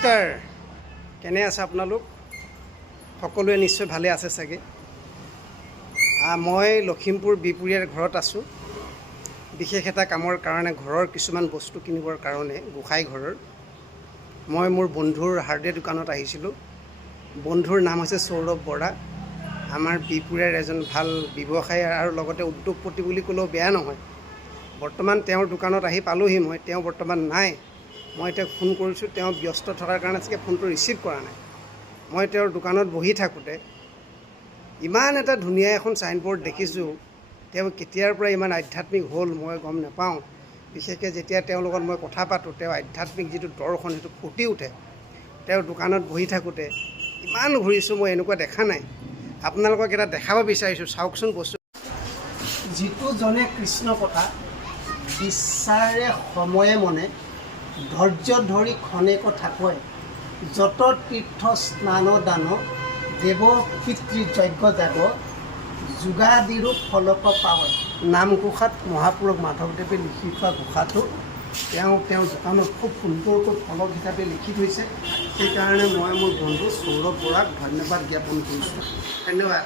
নমস্কাৰ, কেনে আছে আপোনালোক? সকলোৱে নিশ্চয় ভালে আছে চাগে। মই লখিমপুৰ বিপুৰীয়াৰ ঘৰত আছোঁ। বিশেষ এটা কামৰ কাৰণে ঘৰৰ কিছুমান বস্তু কিনিবৰ কাৰণে গোসাঁই ঘৰৰ মই মোৰ বন্ধুৰ হাৰ্ডৱেৰ দোকানত আহিছিলোঁ। বন্ধুৰ নাম হৈছে সৌৰভ বৰা। আমাৰ বিপুৰীয়াৰ এজন ভাল ব্যৱসায়ী আৰু লগতে উদ্যোগপতি বুলি ক'লেও বেয়া নহয়। বৰ্তমান তেওঁৰ দোকানত আহি পালোহি মই। তেওঁ বৰ্তমান নাই। মই তেওঁক ফোন কৰিছোঁ, তেওঁ ব্যস্ত থকাৰ কাৰণে চাগে ফোনটো ৰিচিভ কৰা নাই। মই তেওঁৰ দোকানত বহি থাকোঁতে ইমান এটা ধুনীয়া এখন ছাইনবোৰ্ড দেখিছোঁ। তেওঁ কেতিয়াৰ পৰা ইমান আধ্যাত্মিক হ'ল মই গম নাপাওঁ। বিশেষকৈ যেতিয়া তেওঁৰ লগত মই কথা পাতোঁ, তেওঁ আধ্যাত্মিক যিটো দৰ্শন সেইটো ফুটি উঠে। তেওঁৰ দোকানত বহি থাকোঁতে ইমান ঘূৰিছোঁ, মই এনেকুৱা দেখা নাই। আপোনালোকক এটা দেখাব বিচাৰিছোঁ, চাওকচোন বস্তু। যিটো জনে কৃষ্ণ কথা বিশ্বাৰে সময়ে মনে ধৈৰ্য ধৰি খনেক থাকয়, যত তীৰ্থ স্নান দান দেৱ পিতৃ যজ্ঞ যাব যোগাদিৰো ফলক পাৱয়। নামঘোষাত মহাপুৰুষ মাধৱদেৱে লিখি থোৱা ঘোষাটো তেওঁৰ দোকানত খুব সুন্দৰকৈ ফলক হিচাপে লিখি থৈছে। সেইকাৰণে মই মোৰ বন্ধু সৌৰভ বৰাক ধন্যবাদ জ্ঞাপন কৰিছোঁ। ধন্যবাদ।